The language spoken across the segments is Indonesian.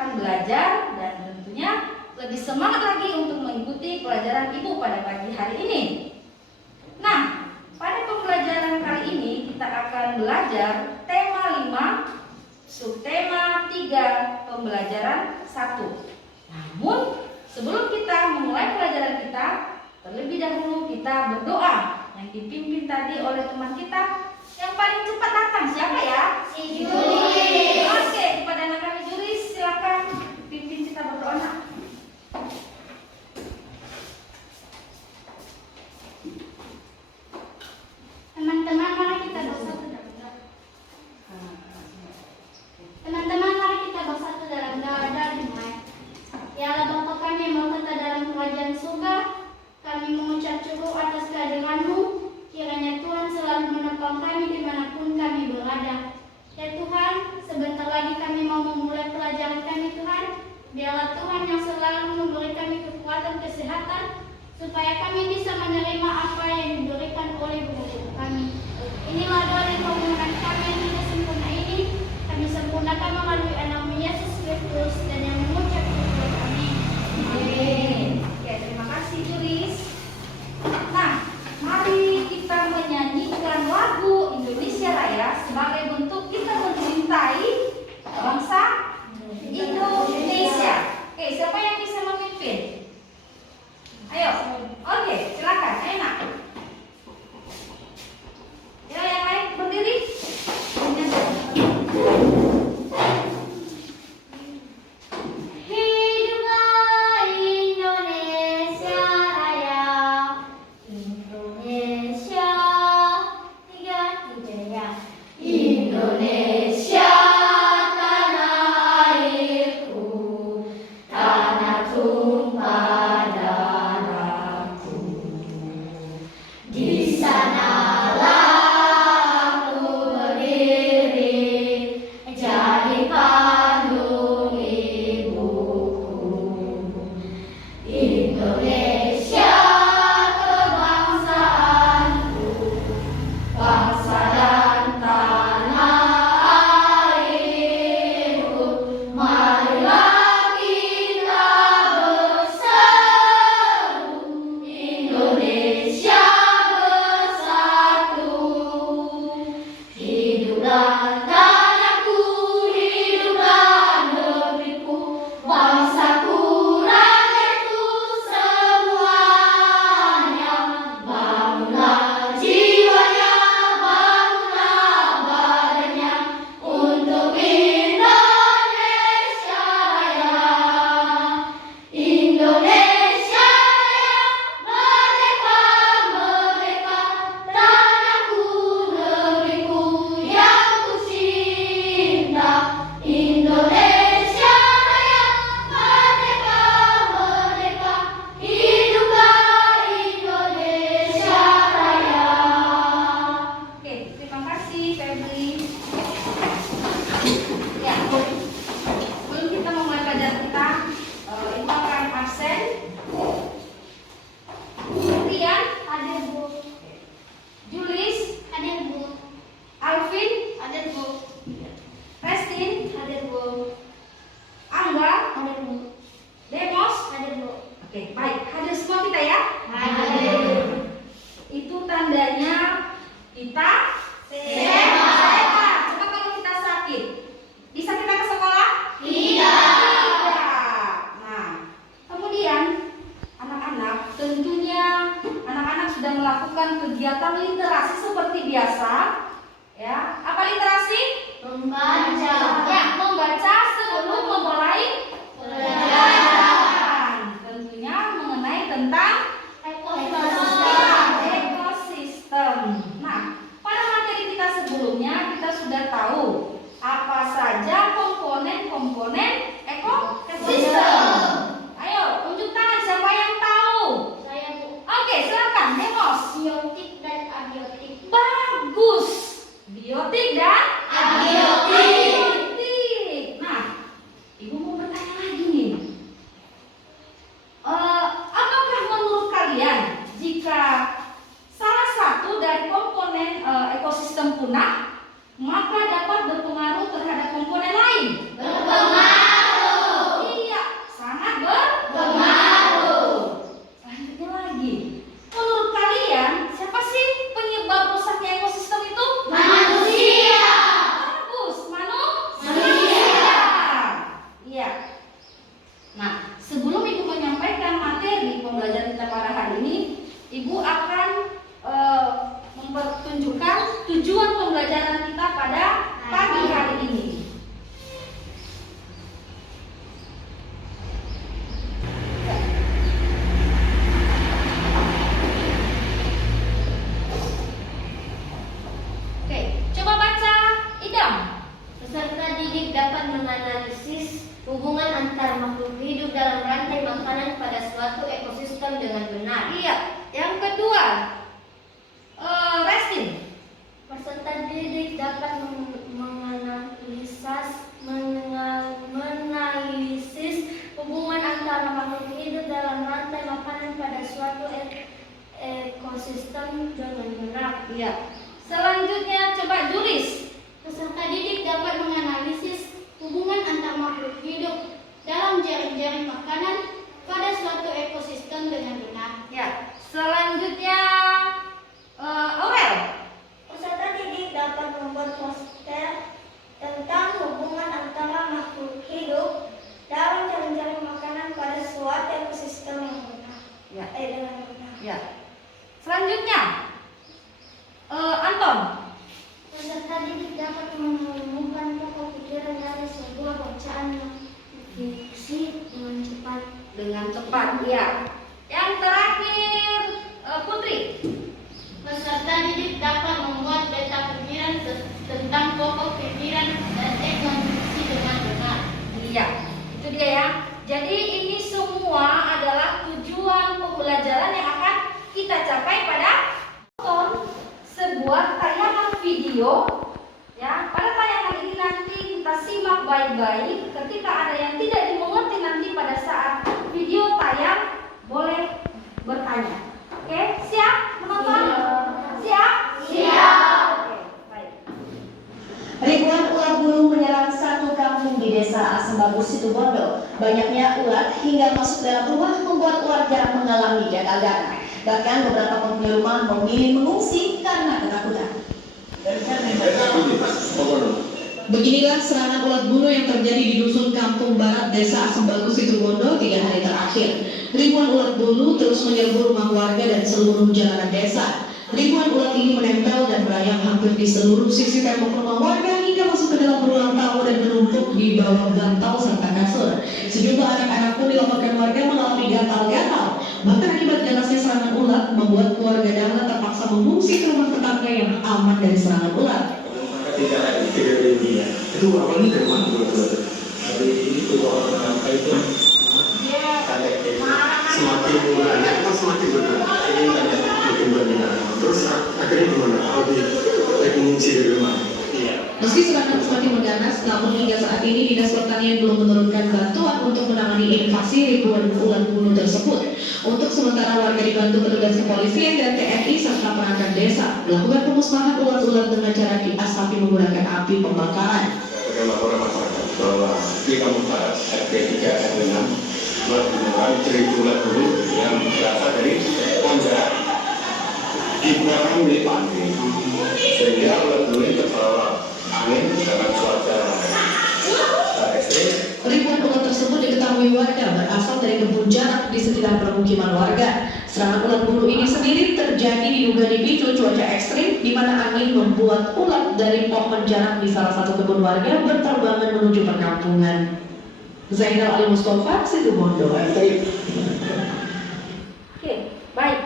akan belajar dan tentunya lebih semangat lagi untuk mengikuti pelajaran Ibu pada pagi hari ini. Nah, pada pembelajaran kali ini kita akan belajar tema 5, subtema 3, pembelajaran 1. Namun, sebelum kita memulai pelajaran kita, terlebih dahulu kita berdoa yang dipimpin tadi oleh teman kita yang paling cepat datang. Siapa ya? Si Juris. Oke, kepada anak kami Juris, silakan pimpin kita berdoa, nak. Teman-teman, mari kita bersatu dalam doa. Teman-teman, mari kita bersatu dalam doa dan dimulai. Ya Allah Bapa kami yang berkata dalam kerajaan surga, kami mengucap syukur atas kehadiran-Mu. Kiranya Tuhan selalu menopang kami dimanapun kami berada. Ya Tuhan, sebentar lagi kami mau memulai pelajaran kami Tuhan. Biarlah Tuhan yang selalu memberi kami kekuatan kesehatan, supaya kami bisa menerima apa yang diberikan oleh guru kami. Inilah doa dan permohonan kami yang tidak sempurna ini, kami sempurnakan melalui nama Yesus Kristus dan yang mengucap syukur. Amin. Amin. Ya, terima kasih Juris. Nah, mari kita menyanyikan lagu Indonesia Raya sebagai bentuk kita mencintai bangsa Indonesia. Oke, siapa yang bisa memimpin? Ayo, oke, silakan, enak. Ya, yang lain berdiri. Hiduplah Indonesia Raya, Indonesia tiga jaya. Indonesia tanah airku, tanah tumpah darahku. Di sanalah aku berdiri, jadi pandung ibuku. Indonesia kebangsaanku, bangsa dan tanah airku. Marilah kita berseru, Indonesia bersatu. Hiduplah tanahku, hiduplah negeriku, bangsaku, rakyatku semuanya. Bangunlah jiwanya, bangunlah badannya, untuk Indonesia Raya. Indonesia Raya, merdeka, merdeka, tanahku, negeriku yang ku cinta. Indonesia Raya, merdeka, merdeka, hiduplah Indonesia Raya. Oke, terima kasih Febri. Ya, sebelum kita memulai pelajaran kita, Ibu akan absen. Rian, Hadir Bu, Julis, hadir Bu, Alvin, hadir Bu, Restin, hadir Bu, Angga, hadir Bu, Demos. hadir Bu. Oke, baik. Hadir semua kita ya. Hadir. Itu tandanya kita Sehat. Coba kalau kita sakit, bisa kita ke sekolah? Tidak. Tidak. Nah, kemudian anak-anak, tentunya anak-anak sudah melakukan kegiatan literasi seperti biasa. Ya, apa literasi? Membaca. Ya, membaca sebelum memulai pelajaran. Tentunya mengenai tentang ekosistem. Nah, pada materi kita sebelumnya kita sudah tahu apa saja komponen-komponen ekosistem. Ayo, unjuk tangan siapa yang tahu? Saya Bu. Oke, silakan Demos. Biotik dan abiotik. Bagus. Biotik dan abiotik. Nah, Ibu mau bertanya lagi nih. Apakah menurut kalian jika salah satu dari komponen ekosistem punah, maka dapat berpengaruh terhadap komponen lain? Berpengaruh. Peserta didik dapat menganalisis hubungan antar makhluk hidup dalam rantai makanan pada suatu ekosistem dengan benar. Iya. Yang kedua, Restin. Peserta didik dapat menganalisis hubungan antara makhluk hidup dalam rantai makanan pada suatu ekosistem dengan benar. Iya. Selanjutnya coba Julis. Peserta didik dapat menganalisis hubungan antar makhluk hidup dalam jaring-jaring makanan pada suatu ekosistem dengan benar. Ya. Selanjutnya Aurel. Peserta didik dapat membuat poster tentang hubungan antara makhluk hidup dalam jaring-jaring makanan pada suatu ekosistem yang benar. Ya. Dengan benar. Ya. Selanjutnya Anton. Peserta didik dapat menemukan pokok pikiran dari sebuah bacaan yang fiksi dengan cepat. Ya. Yang terakhir Putri. Peserta didik dapat membuat peta pikiran tentang pokok pikiran dan teks fiksi dengan benar. Iya, itu dia ya. Jadi ini semua adalah tujuan pembelajaran yang akan kita capai pada tonton sebuah tayangan video. Ya, pada tayangan ini nanti kita simak baik-baik. Ketika ada yang tidak dimengerti nanti pada saat video tayang, boleh bertanya. Oke, siap menonton? Siap? Siap. Oke, baik. Ribuan ulat bulu menyerang satu kampung di desa Asembagus, Situbondo. Banyaknya ulat hingga masuk dalam rumah membuat warga mengalami gagal-gagal. Bahkan beberapa penghuni rumah memilih mengungsi karena ketakutan. Beginilah serangan ulat bulu yang terjadi di dusun Kampung Barat, Desa Asembagus, Situbondo 3 hari terakhir. Ribuan ulat bulu terus menyerbu rumah warga dan seluruh jalanan desa. Ribuan ulat ini menempel dan merayap hampir di seluruh sisi tembok rumah warga hingga masuk ke dalam ruang tamu dan menumpuk di bawah bantal serta kasur. Sejumlah anak-anak pun dilaporkan warga mengalami gatal-gatal. Bahkan akibat ganasnya serangan ulat membuat keluarga Dahlan terpaksa mengungsi ke rumah tetangga yang aman dari serangan ulat. Itu awalnya dari mana ulat-ulat? Dari itu apa itu? Semakin banyak kan semakin berat. Ini makin banyak. Terus akhirnya gimana? Lebih mengungsi dari rumah. Meski serangan semakin mengganas, namun hingga saat ini Dinas Pertanian belum menurunkan bantuan untuk menangani invasi ribuan ulat bulu tersebut. Untuk sementara warga dibantu petugas kepolisian dan TNI serta perangkat desa melakukan pemusnahan ulat-ulat dengan cara diasapi menggunakan api pembakaran. Ada laporan masyarakat bahwa di Kampung Barat RT 3 RT 6 menemukan cerita ulat bulu yang berasal dari Ponjak di belakang milik pantai, sehingga ulat bulu ini terbawa angin dengan cuaca ekstrim. Ribuan ulat tersebut diketahui warga berasal dari kebun jarak di sekitar permukiman warga. Serangan ulat bulu ini sendiri terjadi diduga dipicu cuaca ekstrim di mana angin membuat ulat dari pohon jarak di salah satu kebun warga berterbangan menuju perkampungan. Zainal Ali Mustafa, Situbondo. Oke, baik.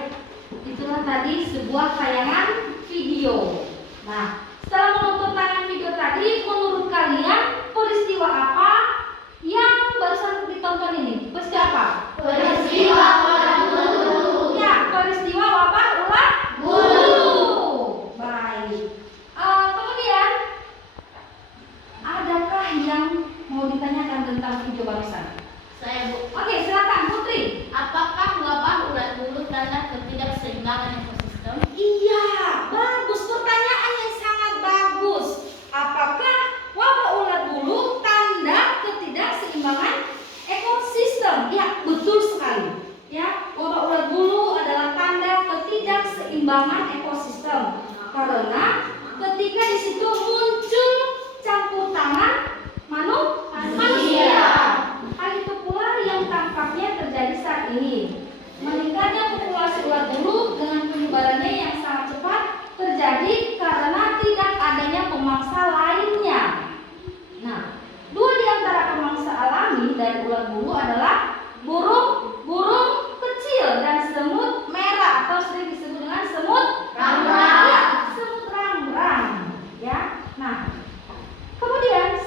Itulah tadi sebuah tayangan video. Nah, setelah menonton tayangan video tadi, menurut kalian peristiwa apa yang barusan ditonton ini? Peristiwa apa? Peristiwa ulat bulu. Ya, peristiwa wabah ulat bulu. Baik. Kemudian, adakah yang mau ditanyakan tentang video barusan? Saya Bu. Oke, silakan Putri. Apakah wabah ulat bulu tanda ketidakseimbangan ekosistem? Iya, bagus, pertanyaan yang sangat bagus. Apakah wabah ulat bulu tanda ketidakseimbangan ekosistem? Ya, betul sekali. Ya, wabah ulat bulu adalah tanda ketidakseimbangan ekosistem. Karena ketika di situ muncul campur tangan manusia. Hal itu pula yang tampaknya terjadi saat ini. Meningkatnya populasi ulat bulu dengan penyebarannya yang sangat cepat terjadi karena tidak adanya pemangsa lainnya. Nah, dua di antara pemangsa alami dari ulat bulu adalah burung kecil dan semut merah atau sering disebut dengan semut Rangrang. Ya, semut rangrang. Ya, nah, kemudian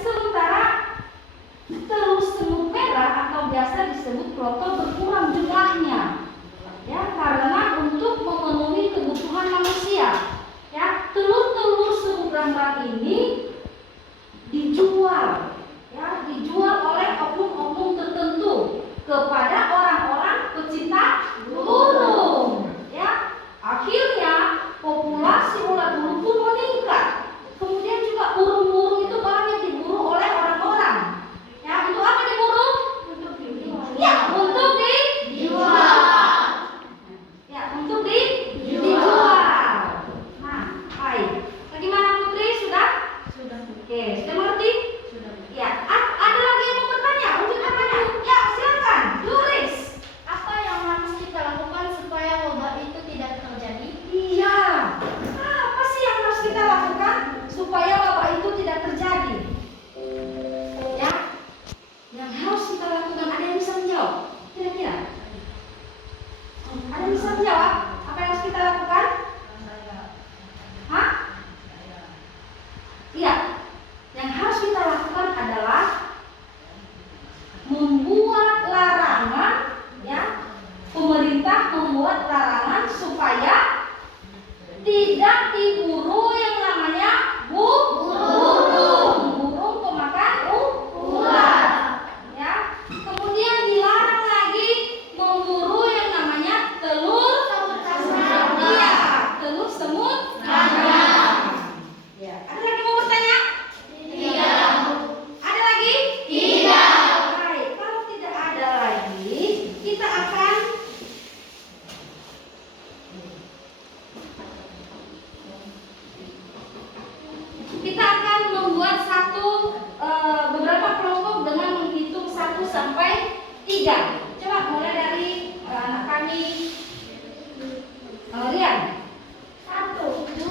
Iya, yang harus kita lakukan adalah membuat larangan, ya. Pemerintah membuat larangan supaya tidak diburu yang namanya burung pemakan ulat, ya. Kemudian dilarang lagi memburu yang namanya telur semut ya. Ada lagi mau bertanya? Tidak. Ada lagi? Tidak. Baik, kalau tidak ada lagi, kita akan membuat beberapa kelompok dengan menghitung 1 sampai 3. Coba mulai dari anak kami Rian. 1, 2,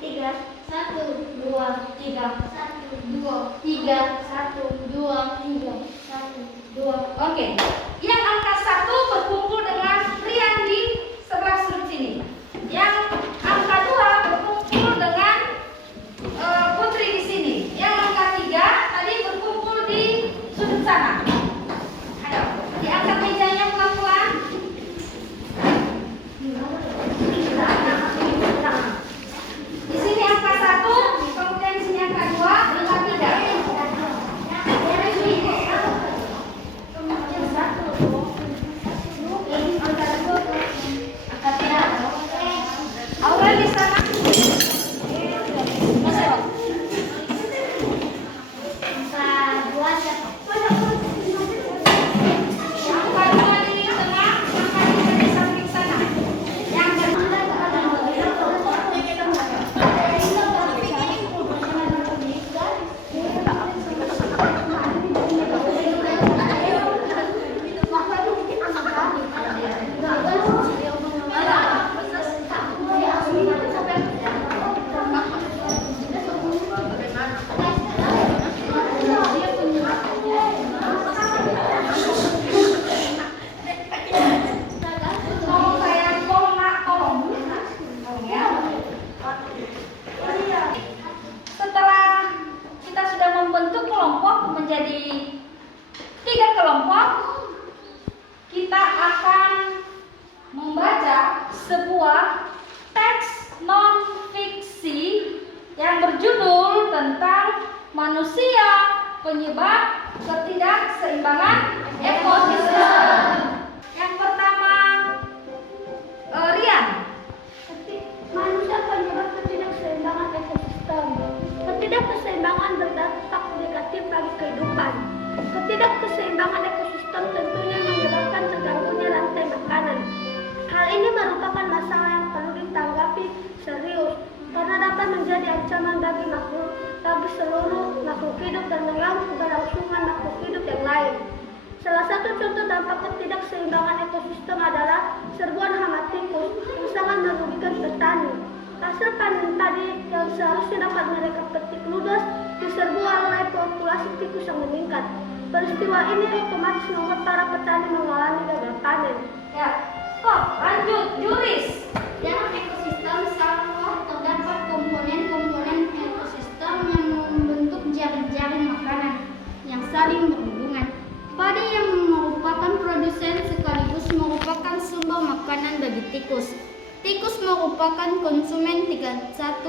3, 1, 2, 3, 1, 2, 3, 1, 2, 3, 1, 2. Oke. Yang angka 1 berkumpul dengan Rian di sebelah sudut sini. Yang angka 2 berkumpul dengan Putri di sini. Yang angka 3 tadi berkumpul di sudut sana. Ayo, diangkat mejanya pelan-pelan. Di sini angka 1, kemudian di sini angka 2, angka 3. Aurel di sana. Masuk. Angka 2 siapa? Angka 2 di tengah, angka 3 di samping sana. Yang tolong saya, tolong nak, tolong. Tolong ya. Setelah kita sudah membentuk kelompok menjadi 3 kelompok, kita akan membaca sebuah teks non-fiksi yang berjudul tentang manusia penyebab ketidakseimbangan ekosistem. Yang pertama, Rian. Manusia penyebab ketidakseimbangan ekosistem. Ketidakseimbangan berdampak negatif bagi kehidupan. Ketidakseimbangan ekosistem tentunya menyebabkan terganggunya rantai makanan. Hal ini merupakan masalah yang perlu ditanggapi serius karena dapat menjadi ancaman bagi seluruh makhluk hidup dan mengganggu keberlangsungan makhluk hidup yang lain. Salah satu contoh dampak ketidakseimbangan ekosistem adalah serbuan hama tikus yang sangat merugikan petani. Hasil panen tadi yang seharusnya dapat mereka petik ludes diserbu oleh populasi tikus yang meningkat. Peristiwa ini otomatis membuat para petani mengalami gagal panen. Ya, stop. Lanjut, Juris. Dalam ekosistem sawah terdapat komponen-komponen ekosistem yang membentuk jaring-jaring makanan yang saling berhubungan. Padi yang merupakan produsen sekaligus merupakan sumber makanan bagi tikus. Tikus merupakan konsumen tingkat 1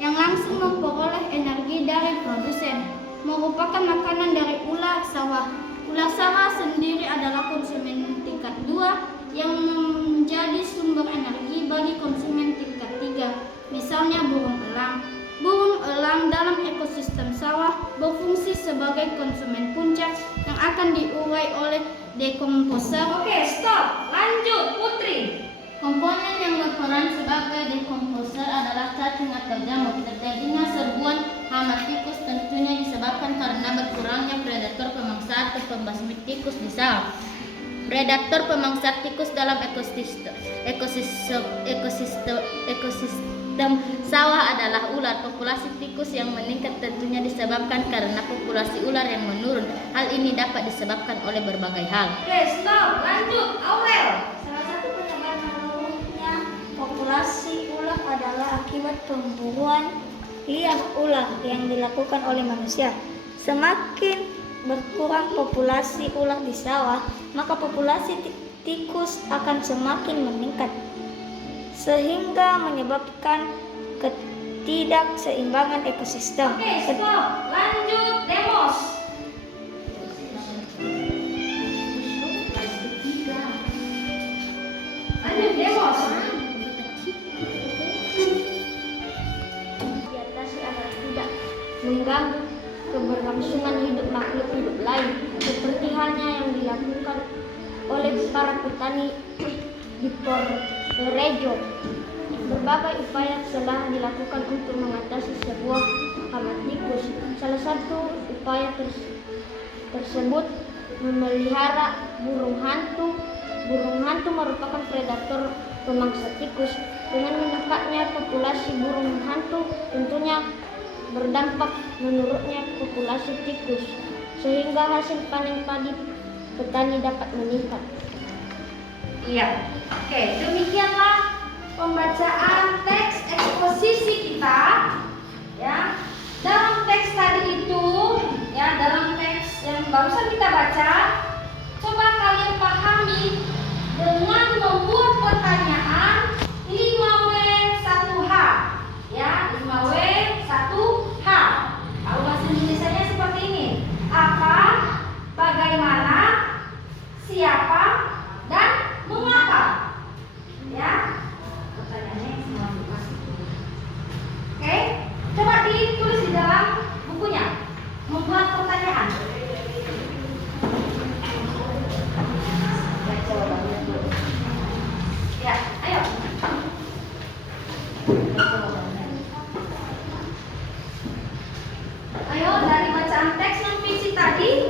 yang langsung memperoleh energi dari produsen, merupakan makanan dari ular sawah. Ular sawah sendiri adalah konsumen tingkat 2 yang menjadi sumber energi bagi konsumen tingkat 3. Misalnya burung elang. Burung elang dalam ekosistem sawah berfungsi sebagai konsumen puncak yang akan diurai oleh dekomposer. Oke, stop. Lanjut, Putri. Komponen yang berperan sebagai dekomposer adalah cacing atau jamur. Terjadinya serbuan hama tikus tentunya disebabkan karena berkurangnya predator pemangsa atau pembasmi tikus di sawah. Predator pemangsa tikus dalam ekosistem sawah adalah ular. Populasi tikus yang meningkat tentunya disebabkan karena populasi ular yang menurun. Hal ini dapat disebabkan oleh berbagai hal. Oke, stop. Lanjut, Aurel. Salah satu penyebab menurunnya populasi ular adalah akibat pemburuan liar ular yang dilakukan oleh manusia. Semakin berkurang populasi ular di sawah, maka populasi tikus akan semakin meningkat, sehingga menyebabkan ketidakseimbangan ekosistem. Oke, stop. Lanjut demos. Lanjut demos. Diatasi agar tidak mengganggu keberlangsungan hidup makhluk hidup lain, seperti halnya yang dilakukan oleh para petani di Purworejo. Berbagai upaya telah dilakukan untuk mengatasi sebuah hama tikus. Salah satu upaya tersebut memelihara burung hantu. Burung hantu merupakan predator pemangsa tikus. Dengan meningkatnya populasi burung hantu tentunya berdampak menurutnya populasi tikus, sehingga hasil panen padi petani dapat meningkat. Iya. Oke, demikianlah pembacaan teks eksposisi kita. Ya. Dalam teks tadi itu, ya, dalam teks yang barusan kita baca, coba kalian pahami dengan membuat pertanyaan 5W1H. Ya, 5W1H. Kalau bahasa Indonesianya seperti ini. Apa, bagaimana, siapa, dan mengapa. Ya. Pertanyaannya semua bebas. Oke, coba ditulis di dalam bukunya. Membuat pertanyaan. Ya, ayo. Ayo, dari bacaan teks non fiksi tadi.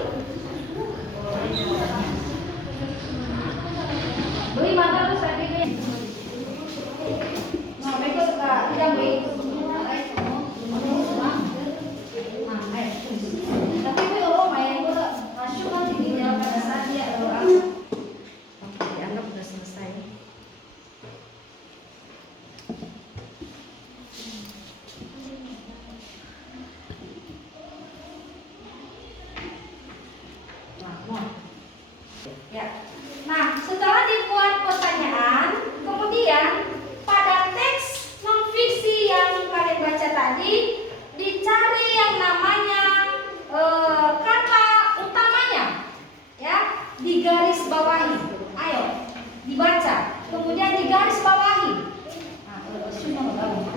Beli mana lu tadi? Nah, mereka suka tidak beli. Tapi gue orang main gue masuk kan di dalam pada saat dia orang. Oke, dianggap udah selesai. Ya. Nah, setelah dibuat pertanyaan, kemudian pada teks non fiksi yang kalian baca tadi dicari yang namanya kata utamanya, ya, digaris bawahi. Ayo, dibaca, kemudian digaris bawahi. Nah, sudah bagus.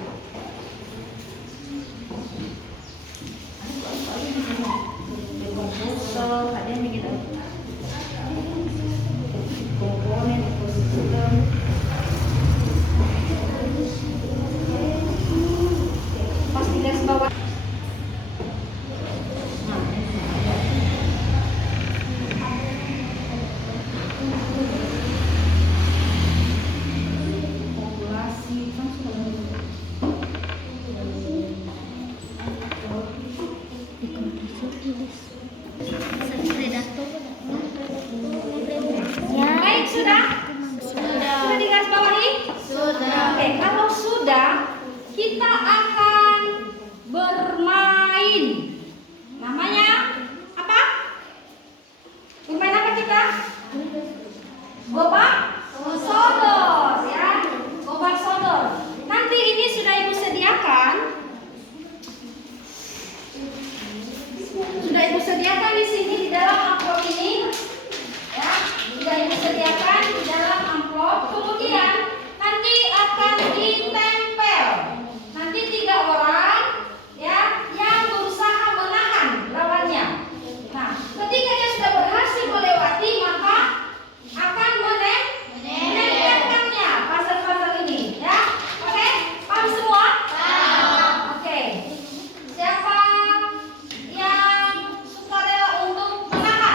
Ada yang begitu. Komponen ekosistem. Pas di garis bawah. Populasi kan baik, sudah? Sudah digaris bawahi? Sudah. Oke, kalau sudah, kita akan bermain. Namanya apa? Bermain apa kita? Gobak sodor, ya. Gobak sodor. Nanti ini sudah Ibu sediakan. Sudah Ibu sediakan di sini di dalam amplop ini. Ya, sudah Ibu sediakan di dalam amplop. Kemudian nanti akan ditempel. Nanti 3 orang, ya, yang berusaha menahan lawannya. Nah, ketika dia sudah berhasil melewati, maka akan menempelkannya puzzle-puzzle ini, ya. Oke, paham semua? Oke. Siapa yang sukarela untuk menahan?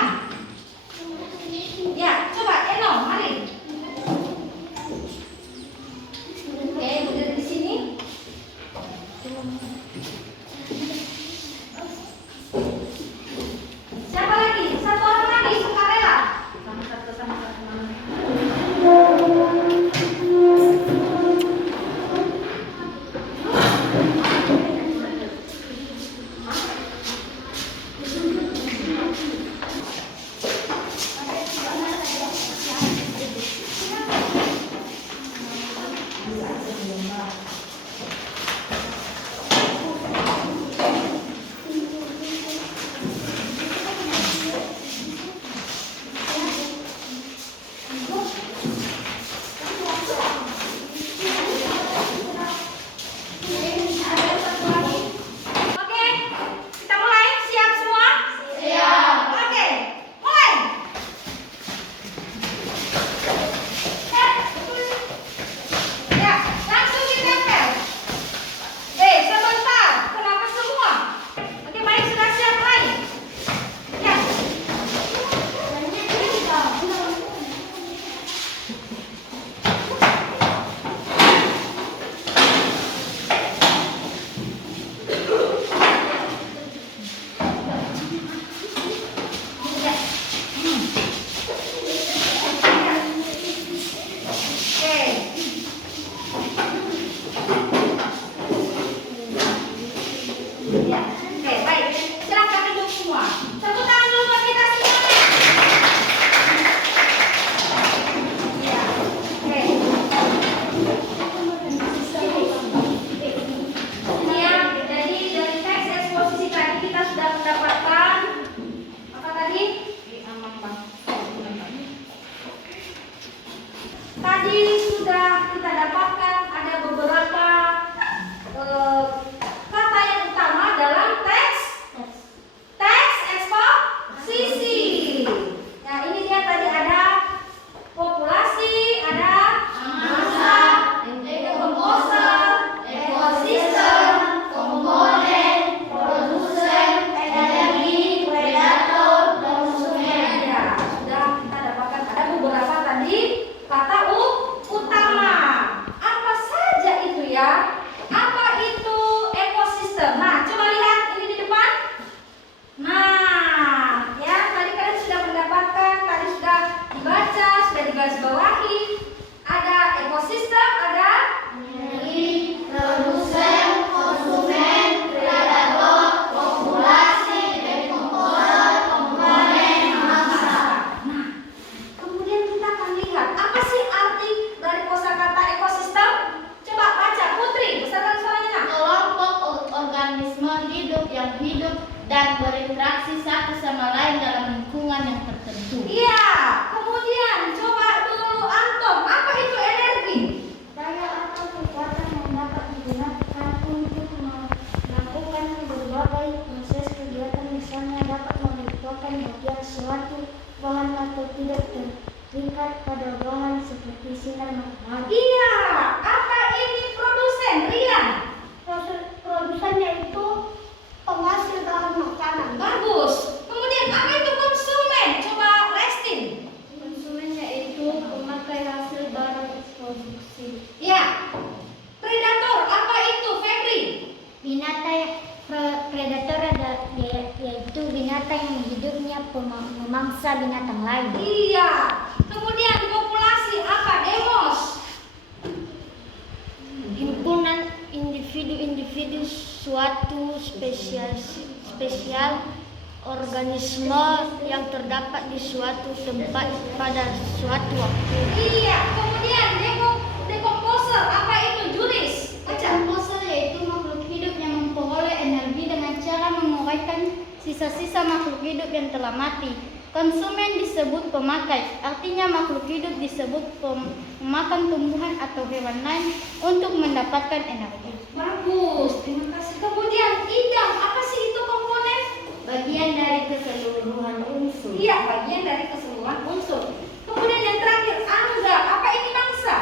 organisme hidup yang hidup dan berinteraksi satu sama lain dalam lingkungan yang tertentu. Iya, kemudian coba dulu Anton, apa itu energi? Daya atau kekuatan yang dapat digunakan untuk melakukan berbagai proses kegiatan, misalnya dapat merupakan bagian suatu bahan atau tidak terikat pada bahan seperti sinar matahari. Iya, apa ini produsen, Rian? Produsen yaitu penghasil bahan makanan. Bagus. Kemudian apa itu konsumen? Coba Restin. Konsumen yaitu pemakai hasil barang produksi. Ya. Predator, apa itu Febri? Binatang predator yaitu binatang yang hidupnya memangsa binatang lain. Iya. Kemudian populasi apa Demos? Himpunan individu-individu suatu spesial organisme yang terdapat di suatu tempat pada suatu waktu. Iya. Kemudian decomposer, apa itu Juris? Baca. Decomposer yaitu makhluk hidup yang memperoleh energi dengan cara menguraikan sisa-sisa makhluk hidup yang telah mati. Konsumen disebut pemakai, artinya makhluk hidup disebut pemakan tumbuhan atau hewan lain untuk mendapatkan energi. Bagus, terima kasih. Kemudian idam, apa sih itu komponen? Bagian dari keseluruhan unsur. Iya, bagian dari keseluruhan unsur. Kemudian yang terakhir, angga, apa ini mangsa?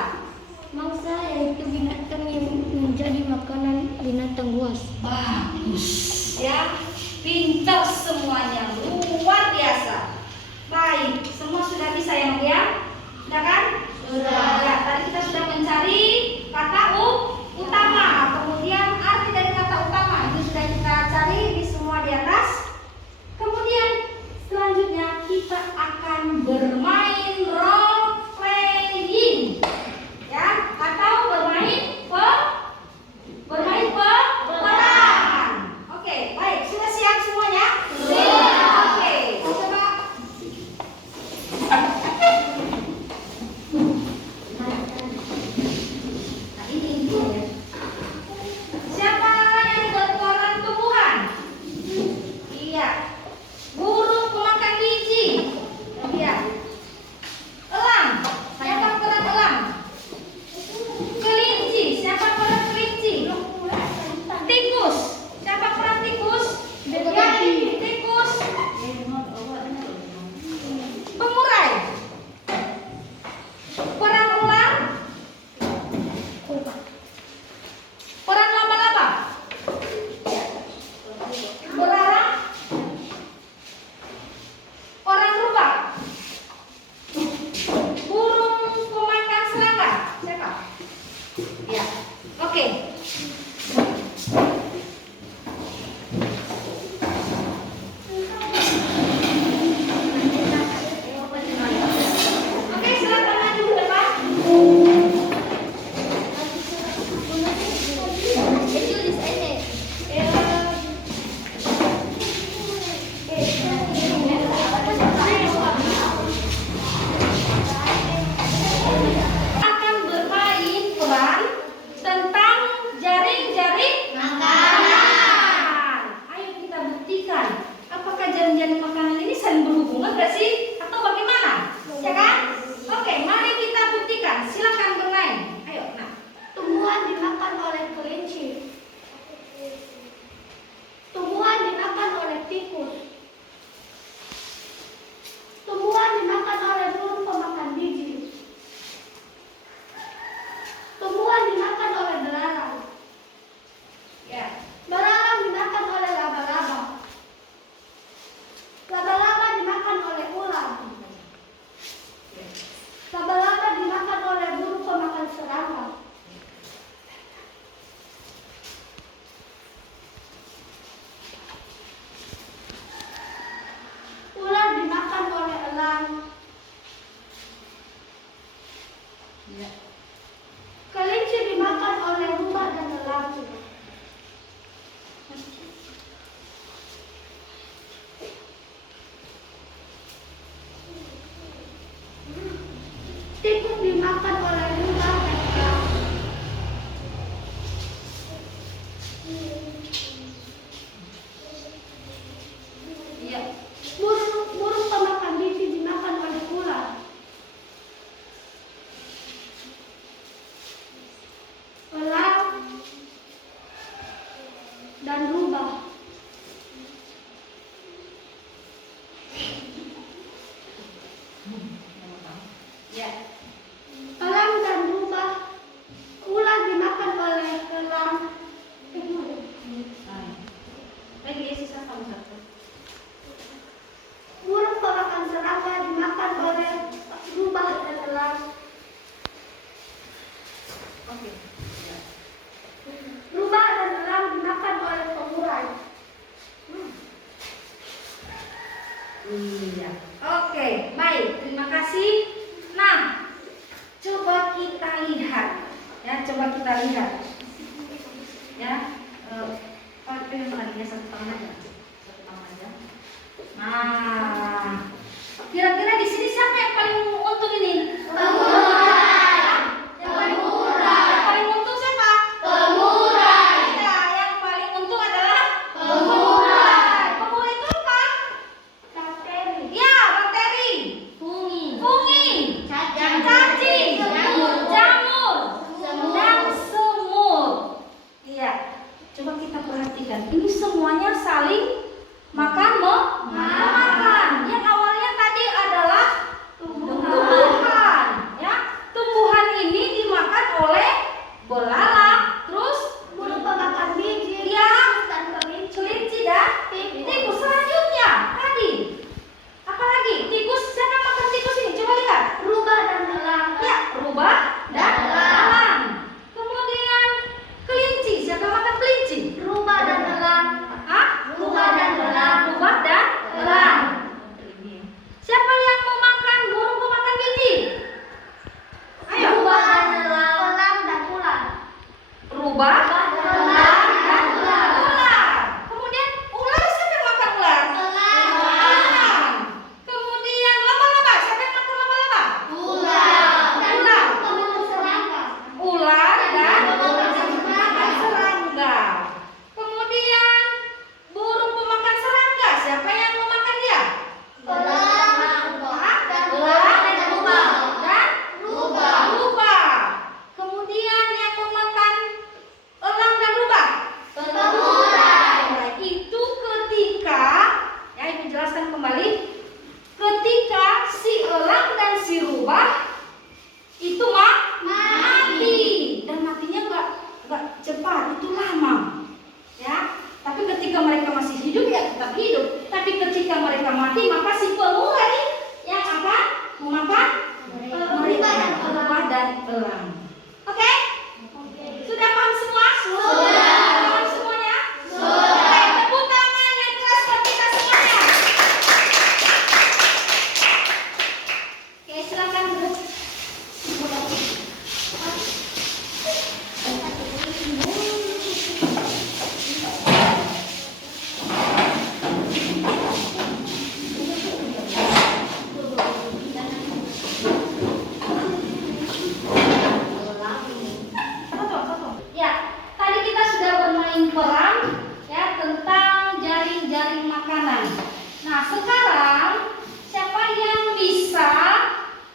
Mangsa yaitu binatang yang menjadi makanan binatang buas. Bagus, ya, pintar semuanya, luar biasa. Baik, semua sudah bisa ya, Bu ya? Sudah kan? Sudah. Ya, tadi kita sudah mencari kata utama, kemudian arti dari kata utama itu sudah kita cari di semua di atas. Kemudian selanjutnya kita akan bermain role playing, ya, atau bermain peperangan. Oke, baik, sudah siap semuanya? Sudah. Oke, coba. Nah, ini ya. Siapa yang berperan tumbuhan? Iya. Burung pemakan biji. Iya. Elang. Siapa peran elang? Kelinci. Siapa peran kelinci? Tikus. Siapa peran tikus? Tikus. Pengurai. Peran ular. Peran laba-laba. Berarang. Orang rubah. Burung pemakan serangga. Siapa? Ya. Oke. Oke, silakan maju ke depan. Akan bermain peran tentang jaring-jaring makanan. Ayo kita buktikan, apakah jaring-jaring makanan ini saling berhubungan gak sih? Atau bagaimana? Ya kan? Oke, mari kita buktikan. Silakan bermain. Ayo, nah. Tumbuhan dimakan oleh kelinci. Tumbuhan dimakan oleh tikus. Tumbuhan dimakan oleh burung pemakan biji. Tumbuhan dimakan oleh belarang. Ya. Belarang dimakan oleh laba-laba. Laba-laba dimakan oleh ular. Burung pemakan serangga dimakan oleh rubah dan elang. Oke. Rubah dan elang dimakan oleh pengurai. Iya. Oke, baik. Terima kasih. Nah, coba kita lihat. Ya, coba kita lihat. Ya, pakai yang tadinya satu tangan aja. Satu tangan aja. Nah, kira-kira di sini siapa yang paling untung ini? Yang paling untung siapa? Iya, yang paling untung adalah pengurai. Pengurai itu apa? Bakteri. Ya, bakteri. Fungi, Cacing. cacing, jamur, dan semut. Iya, coba kita perhatikan. Ini semuanya saling makan memakan. Yang awalnya tadi adalah tumbuhan, ya. Tumbuhan ini dimakan oleh belalang, terus Burung pemakan biji. ya Dan kelinci. kelinci dan tikus. Selanjutnya tadi apa lagi? Tikus. Siapa yang makan tikus ini? Coba lihat. Rubah dan elang. Ya, rubah dan elang. Kemudian kelinci. Siapa yang makan kelinci? Rubah dan elang. Hah? Rubah dan elang. Rubah dan elang. Siapa yang mau makan burung pemakan biji? Ayo. Rubah dan elang. Elang dan ular. Rubah, elang, dan ular. Kemudian ular. Siapa yang makan ular? Elang. Kemudian laba-laba. Siapa yang makan laba-laba? Dan Ular. pemakan serangga. Ular dan serangga. serangga. Kemudian burung pemakan serangga. Siapa yang memakan dia? Elang. Hah? Dan Elang dan rubah. dan Rubah. rubah. Kemudian yang memakan elang dan rubah. Pengurai. Nah, itu ketika, ya ini jelaskan kembali, ketika si elang dan si rubah itu mati, dan matinya nggak cepat, itu lama, ya. Tapi ketika mereka masih hidup ya tetap hidup. Tapi ketika mereka mati maka si pengurai yang akan memakan mereka, rubah dan elang. Oke? Sudah paham semua? Paham semuanya? Oke, tepuk tangan yang keras buat kita semuanya. Oke, silakan duduk. Ya, tadi kita sudah bermain peran ya tentang jaring-jaring makanan. Nah, sekarang siapa yang bisa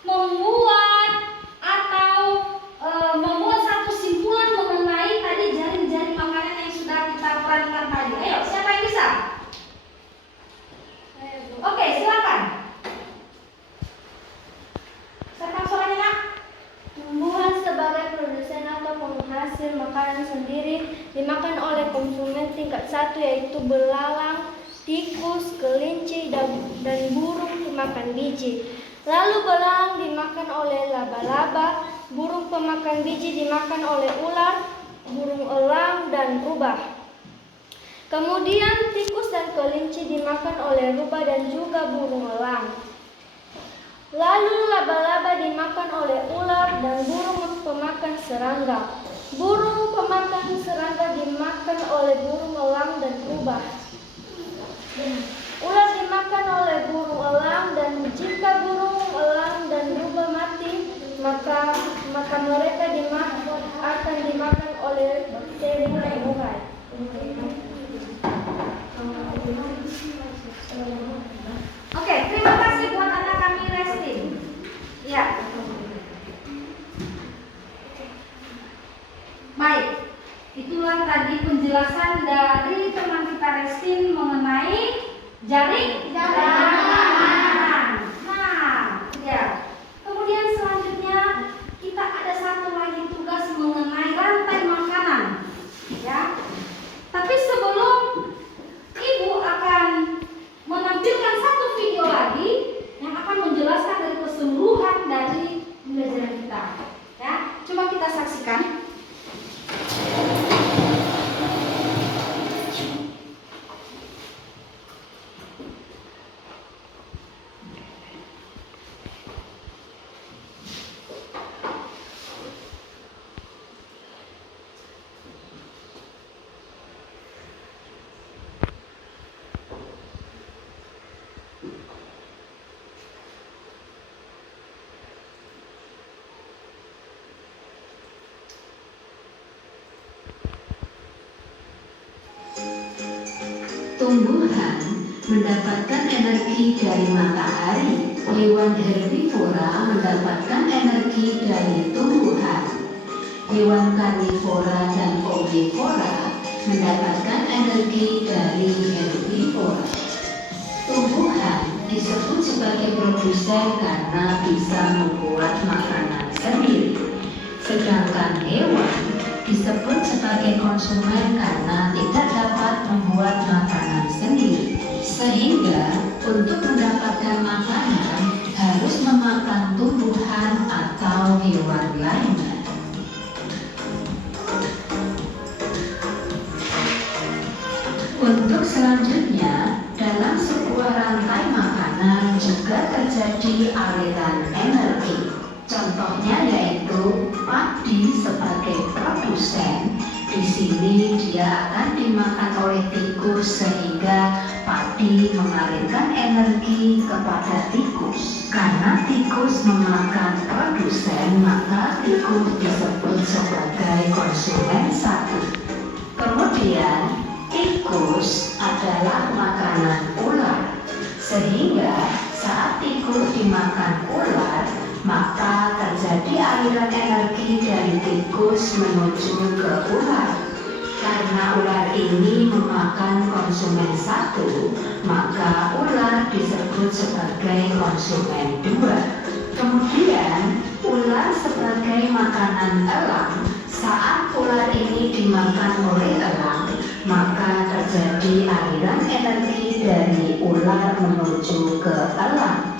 membuat atau membuat satu simpulan mengenai tadi jaring-jaring makanan yang sudah kita perankan tadi? Ayo, siapa yang bisa? Oke, silakan. Silakan suaranya, Nak. Tumbuhan sebagai produsen atau penghasil makanan sendiri dimakan oleh konsumen tingkat 1 yaitu belalang, tikus, kelinci, dan burung pemakan biji. Lalu belalang dimakan oleh laba-laba, burung pemakan biji dimakan oleh ular, burung elang, dan rubah. Kemudian tikus dan kelinci dimakan oleh rubah dan juga burung elang. Lalu laba-laba dimakan oleh ular dan burung pemakan serangga. Burung pemakan serangga dimakan oleh burung elang dan rubah. Ular dimakan oleh burung elang, dan jika burung elang dan rubah mati, maka mereka akan dimakan oleh bakteri pengurai. Oke, terima kasih buat anak kami Resti. Ya. Baik, itulah tadi penjelasan dari teman kita Resti. Tumbuhan mendapatkan energi dari matahari. Hewan herbivora mendapatkan energi dari tumbuhan. Hewan karnivora dan omnivora mendapatkan energi dari herbivora. Tumbuhan disebut sebagai produsen karena bisa membuat makanan sendiri. Sedangkan hewan disebut sebagai konsumen karena tidak dapat membuat makanan sendiri. Sehingga untuk mendapatkan makanan harus memakan tumbuhan atau hewan lainnya. Untuk selanjutnya, dalam sebuah rantai makanan juga terjadi aliran energi. Contohnya yaitu padi sebagai produsen. Di sini dia akan dimakan oleh tikus sehingga padi mengalirkan energi kepada tikus. Karena tikus memakan produsen, maka tikus disebut sebagai konsumen satu. Kemudian tikus adalah makanan ular, sehingga saat tikus dimakan ular, maka terjadi aliran energi dari tikus menuju ke ular. Karena ular ini memakan konsumen satu, maka ular disebut sebagai konsumen dua. Kemudian ular sebagai makanan elang. Saat ular ini dimakan oleh elang, maka terjadi aliran energi dari ular menuju ke elang.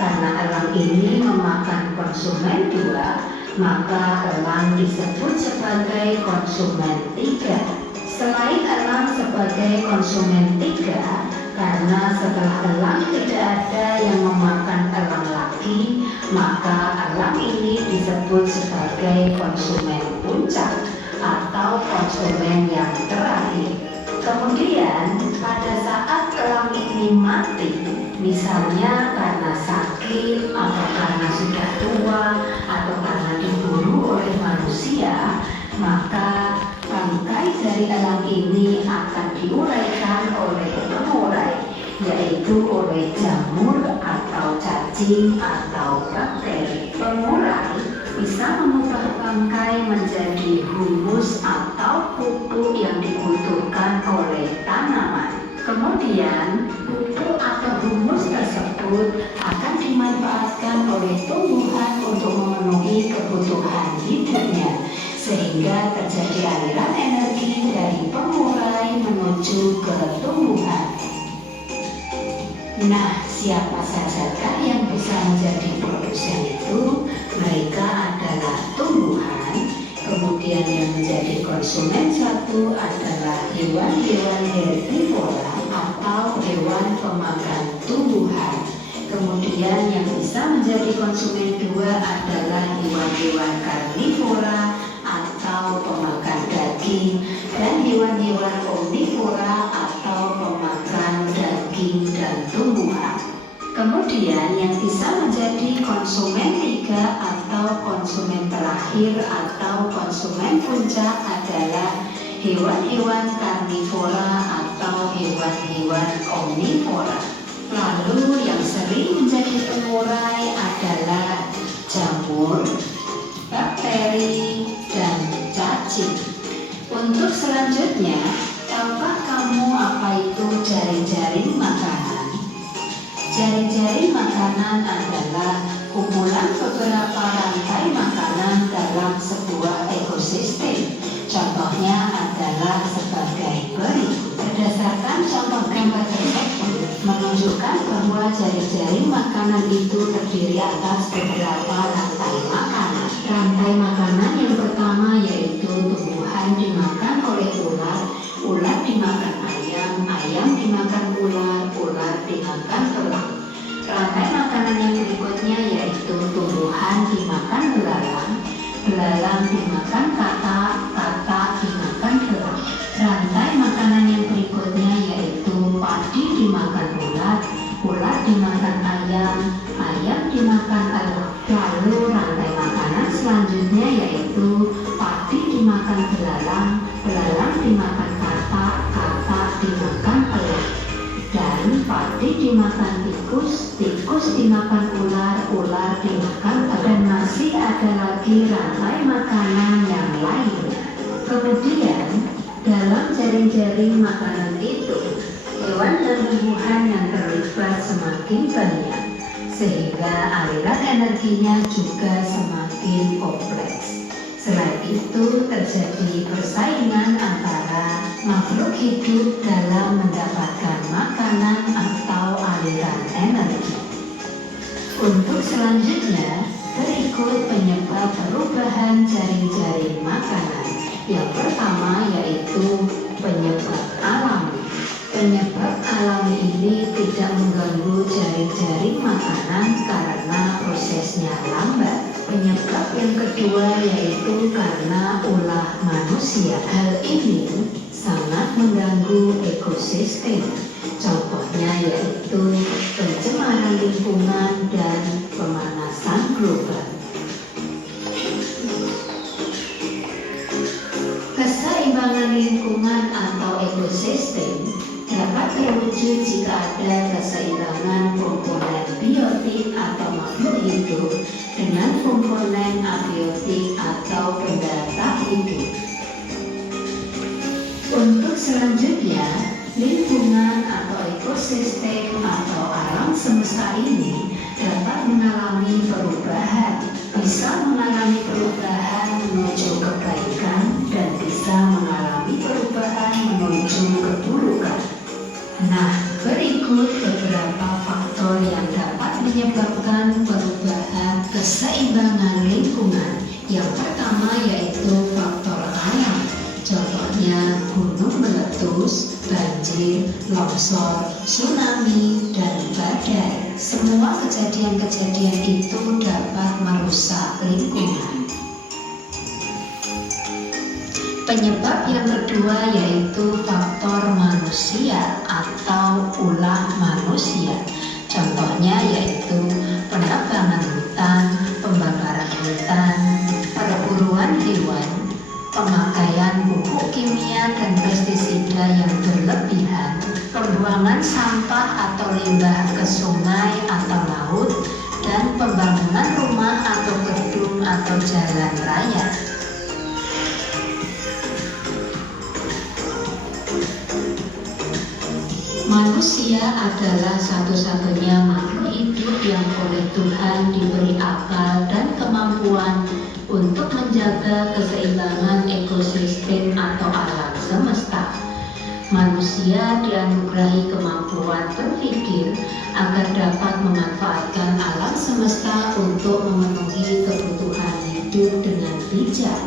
Karena elang ini memakan konsumen dua, maka elang disebut sebagai konsumen tiga. Selain elang sebagai konsumen tiga, karena setelah elang tidak ada yang memakan elang lagi, maka elang ini disebut sebagai konsumen puncak atau konsumen yang terakhir. Kemudian pada saat elang ini mati, misalnya karena sakit atau karena sudah tua atau karena diburu oleh manusia, maka bangkai dari elang ini akan diuraikan oleh pengurai, yaitu oleh jamur atau cacing atau bakteri. Pengurai bisa mengubah bangkai menjadi humus atau pupuk yang dibutuhkan oleh tanaman. Kemudian pupuk atau humus tersebut akan dimanfaatkan oleh tumbuhan untuk memenuhi kebutuhan hidupnya, sehingga terjadi aliran energi dari pengurai menuju ke tumbuhan. Nah, siapa sajakah yang bisa menjadi produsen itu? Mereka adalah tumbuhan. Kemudian yang menjadi konsumen satu adalah hewan-hewan herbivora atau hewan pemakan tumbuhan. Kemudian yang bisa menjadi konsumen dua adalah hewan-hewan karnivora atau pemakan daging, dan hewan-hewan omnivora atau pemakan daging dan tumbuhan. Kemudian yang bisa menjadi konsumen tiga atau konsumen terakhir atau konsumen puncak adalah hewan-hewan karnivora atau hewan-hewan omnivora. Lalu yang sering menjadi pengurai adalah jamur, bakteri, dan cacing. Untuk selanjutnya, tahukah kamu apa itu jaring-jaring makanan? Jaring-jaring makanan adalah kumpulan beberapa rantai makanan dalam sebuah ekosistem. Contohnya adalah sebagai berikut. Berdasarkan contoh gambar tersebut menunjukkan bahwa jaring-jaring makanan itu terdiri atas beberapa rantai makanan. Rantai makanan yang pertama yaitu tumbuhan dimakan oleh ular, ular dimakan ayam, ayam dimakan ular, ular dimakan elang. Rantai makanan yang berikutnya yaitu tumbuhan dimakan belalang, belalang dimakan katak, katak dimakan elang. Rantai makanan yang berikutnya yaitu padi dimakan ulat, ulat dimakan ayam, ayam dimakan elang. Lalu rantai makanan selanjutnya yaitu padi dimakan belalang, belalang dimakan katak, katak dimakan elang. dimakan tikus, tikus dimakan ular, ular dimakan dan masih ada lagi rantai makanan yang lainnya. Kemudian dalam jaring-jaring makanan itu, hewan dan tumbuhan yang terlibat semakin banyak, sehingga aliran energinya juga semakin kompleks. Selain itu, terjadi persaingan antara makhluk hidup dalam mendapatkan makanan atau aliran energi. Untuk selanjutnya, berikut penyebab perubahan jaring-jaring makanan. Yang pertama yaitu penyebab alami. Penyebab alami ini tidak mengganggu jaring-jaring makanan karena prosesnya lambat. Penyebab yang kedua yaitu karena ulah manusia. Hal ini sangat mengganggu ekosistem. Contohnya yaitu pencemaran lingkungan dan pemanasan global. Keseimbangan lingkungan atau ekosistem dapat terwujud jika ada keseimbangan komponen biotik atau makhluk hidup dengan komponen abiotik atau benda tak hidup. Untuk selanjutnya, lingkungan atau ekosistem atau alam semesta ini dapat mengalami perubahan, bisa mengalami perubahan menuju kebaikan dan bisa mengalami perubahan menuju keburukan. Nah, berikut beberapa faktor yang dapat menyebabkan perubahan keseimbangan lingkungan. Yang pertama yaitu faktor alam. Contohnya gunung meletus, banjir, longsor, tsunami, dan badai. Semua kejadian-kejadian itu dapat merusak lingkungan. Penyebab yang kedua yaitu faktor manusia atau ulah manusia. Contohnya yaitu penebangan hutan, pembakaran hutan, perburuan hewan, pemakaian pupuk kimia dan pestisida yang berlebihan, pembuangan sampah atau limbah ke sungai atau laut, dan pembangunan rumah atau gedung atau jalan raya. Manusia adalah satu-satunya makhluk hidup yang oleh Tuhan diberi akal dan kemampuan untuk menjaga keseimbangan ekosistem atau alam semesta. Manusia dianugerahi kemampuan berpikir agar dapat memanfaatkan alam semesta untuk memenuhi kebutuhan hidup dengan bijak.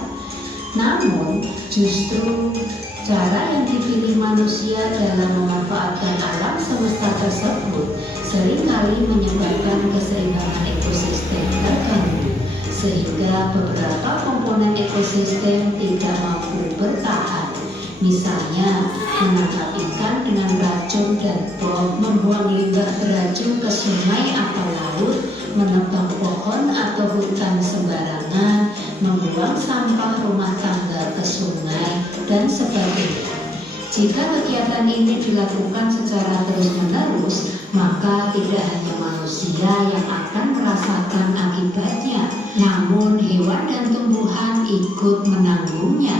Namun, justru cara yang dipilih manusia dalam memanfaatkan alam semesta tersebut seringkali menyebabkan keseimbangan ekosistem terganggu, sehingga beberapa komponen ekosistem tidak mampu bertahan. Misalnya, menangkap ikan dengan racun dan bom, membuang limbah beracun ke sungai atau laut, menebang pohon atau hutan sembarangan, membuang sampah rumah tangga ke sungai, dan sebagainya. Jika kegiatan ini dilakukan secara terus-menerus, maka tidak hanya manusia yang akan merasakan akibatnya, namun hewan dan tumbuhan ikut menanggungnya.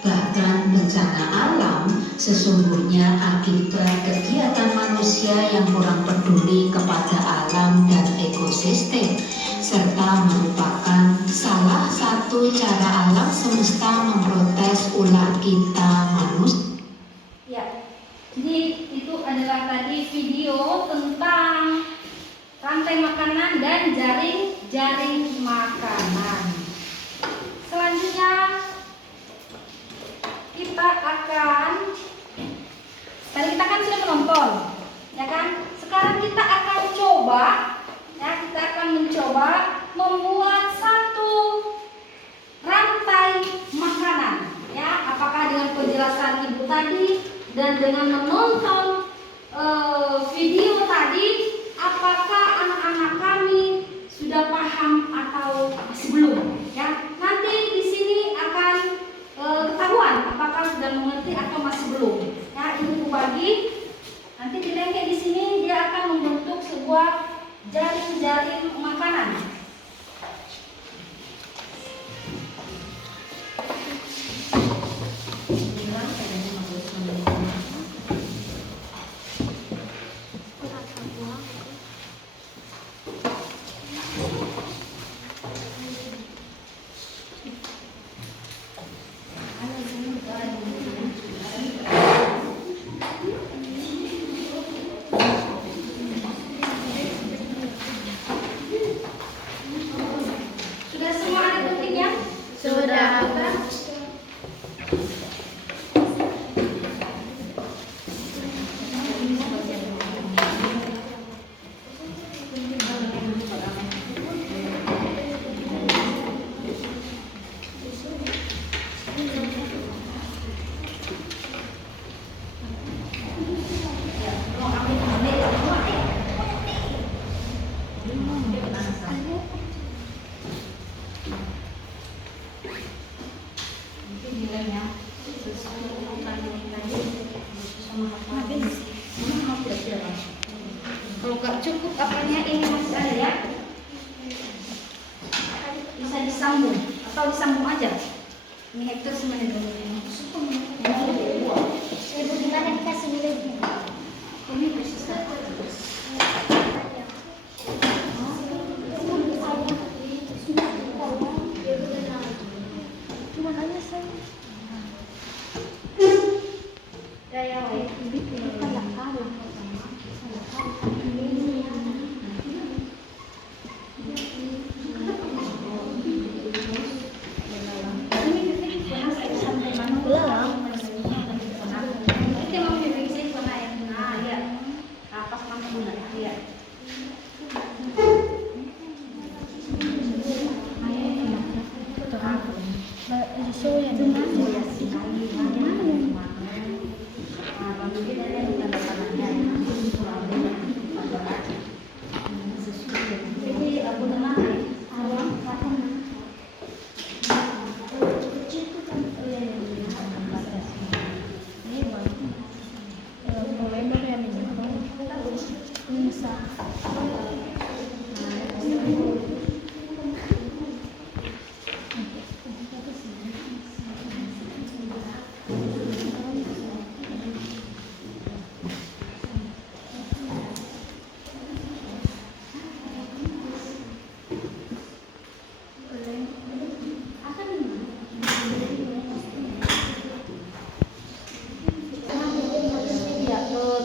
Bahkan bencana alam sesungguhnya akibat kegiatan manusia yang kurang peduli kepada alam dan ekosistem, serta merupakan salah satu cara alam semesta memprotes ulah kita manusia. Ya, jadi itu adalah tadi video tentang rantai makanan dan jaring makanan. Selanjutnya kita kan sudah menonton, ya kan? Sekarang kita akan coba, ya, kita akan mencoba membuat satu rantai makanan, ya. Apakah dengan penjelasan ibu tadi dan dengan menonton video tadi, apakah anak-anak kami sudah paham atau masih belum? Ya, nanti di sini akan ketahuan apakah sudah mengerti atau masih belum. Ya, ibu bagi nanti di Kalau nggak cukup apanya ini masih ada ya. Bisa disambung atau disambung aja. Ini Hector semuanya dulu. Ibu gimana dikasih nilainya? Ini bisa.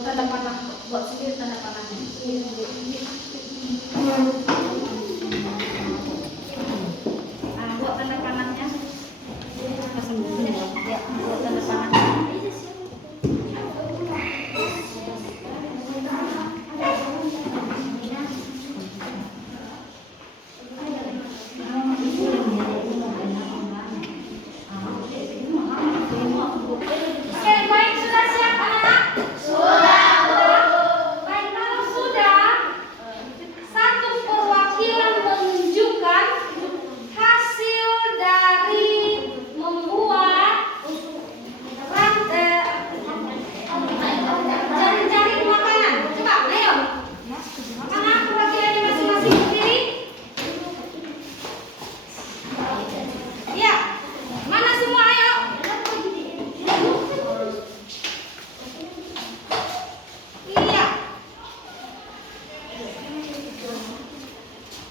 Tanda panah, buat sendiri tanda panahnya. Buat tanda panahnya. Ya, buat tanda panahnya. Oke, baik, sudah siap anak-anak? Baik, kalau sudah, satu perwakilan menunjukkan hasil dari membuat jaring-jaring makanan. Coba, ayo. Mana perwakilannya masing-masing berdiri? Ya, mana semua ayo? Iya.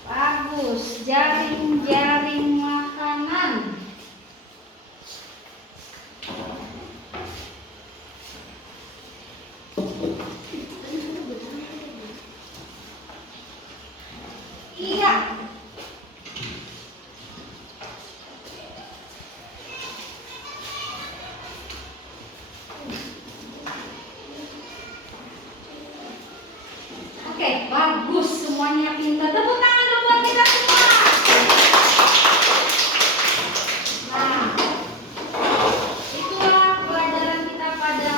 Bagus, jaring-jaring makanan. Iya. Oke, bagus, semuanya pintar. Tepuk tangan dulu buat kita semua. Nah, itulah pelajaran kita pada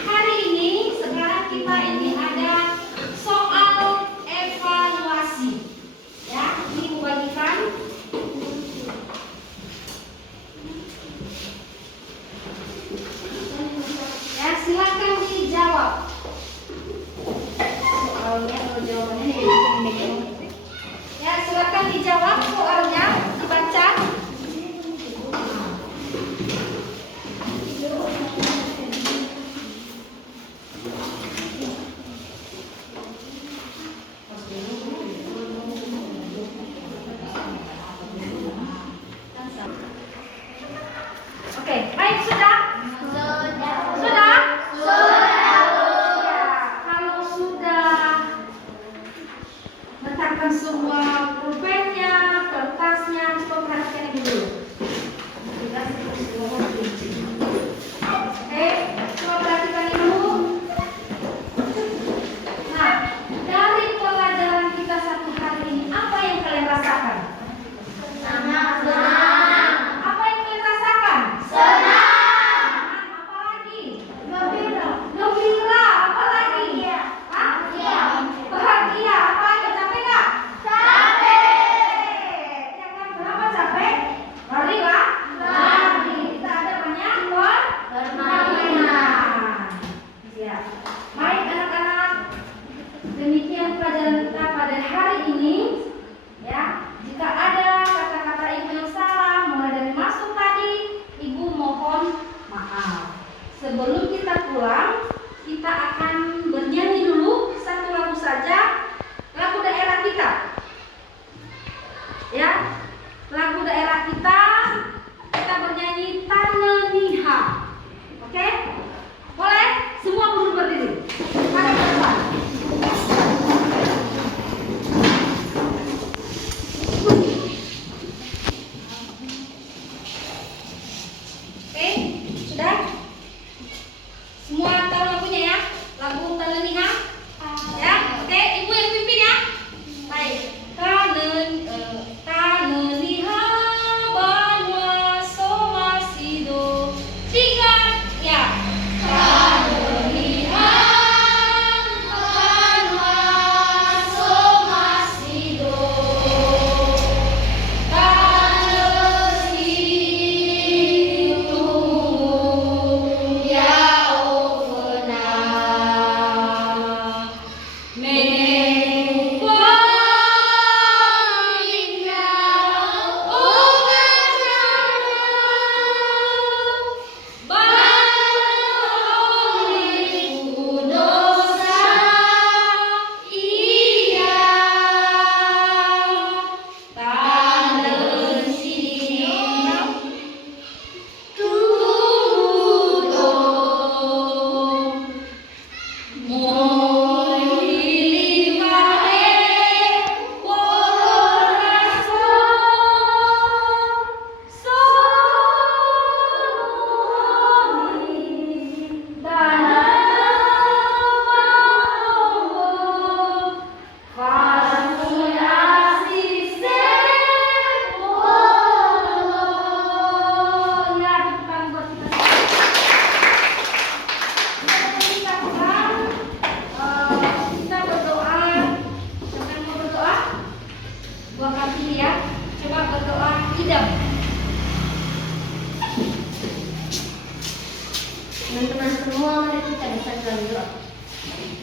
hari ini. Sekarang kita ini ada soal evaluasi. Ya, ini Ibu bagikan. Ya, silakan dijawab. Kalau jawabannya ya silakan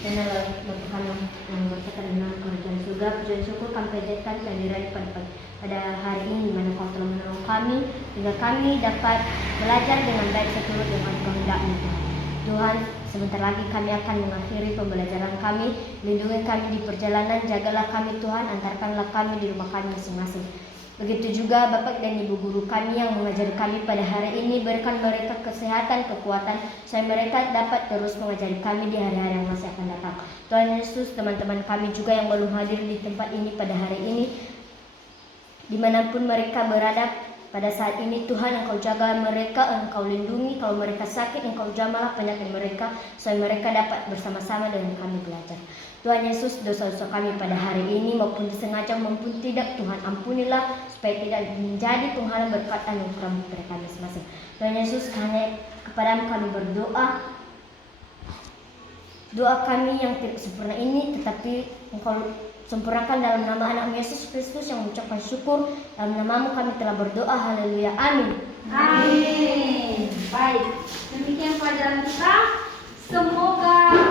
Karena Tuhan yang berkata dalam kerajaan surga, pujian syukur kami panjatkan kehadiran pada hari ini, di mana Kau telah menolong kami hingga kami dapat belajar dengan baik seturut dengan kehendak-Mu Tuhan. Tuhan, sebentar lagi kami akan mengakhiri pembelajaran kami. Lindungi kami di perjalanan, jagalah kami Tuhan, antarkanlah kami di rumah kami masing-masing. Begitu juga Bapak dan Ibu guru kami yang mengajari kami pada hari ini, berikan mereka kesehatan, kekuatan, supaya mereka dapat terus mengajari kami di hari-hari yang masih akan datang. Tuhan Yesus, teman-teman kami juga yang belum hadir di tempat ini pada hari ini, dimanapun mereka berada pada saat ini, Tuhan Engkau jaga mereka, Engkau lindungi. Kalau mereka sakit, Engkau jamahlah penyakit mereka, supaya mereka dapat bersama-sama dengan kami belajar. Tuhan Yesus, dosa-dosa kami pada hari ini maupun disengaja maupun tidak, Tuhan ampunilah supaya tidak menjadi penghalang berkat anugerah-Mu kepada kami masing-masing. Tuhan Yesus, hanya kepadamu kami berdoa. Doa kami yang tidak sempurna ini tetapi Engkau sempurnakan dalam nama anak Yesus Kristus yang mengucapkan syukur. Dalam nama-Mu kami telah berdoa. Haleluya. Amin. Amin. Baik, demikian pelajaran kita. Semoga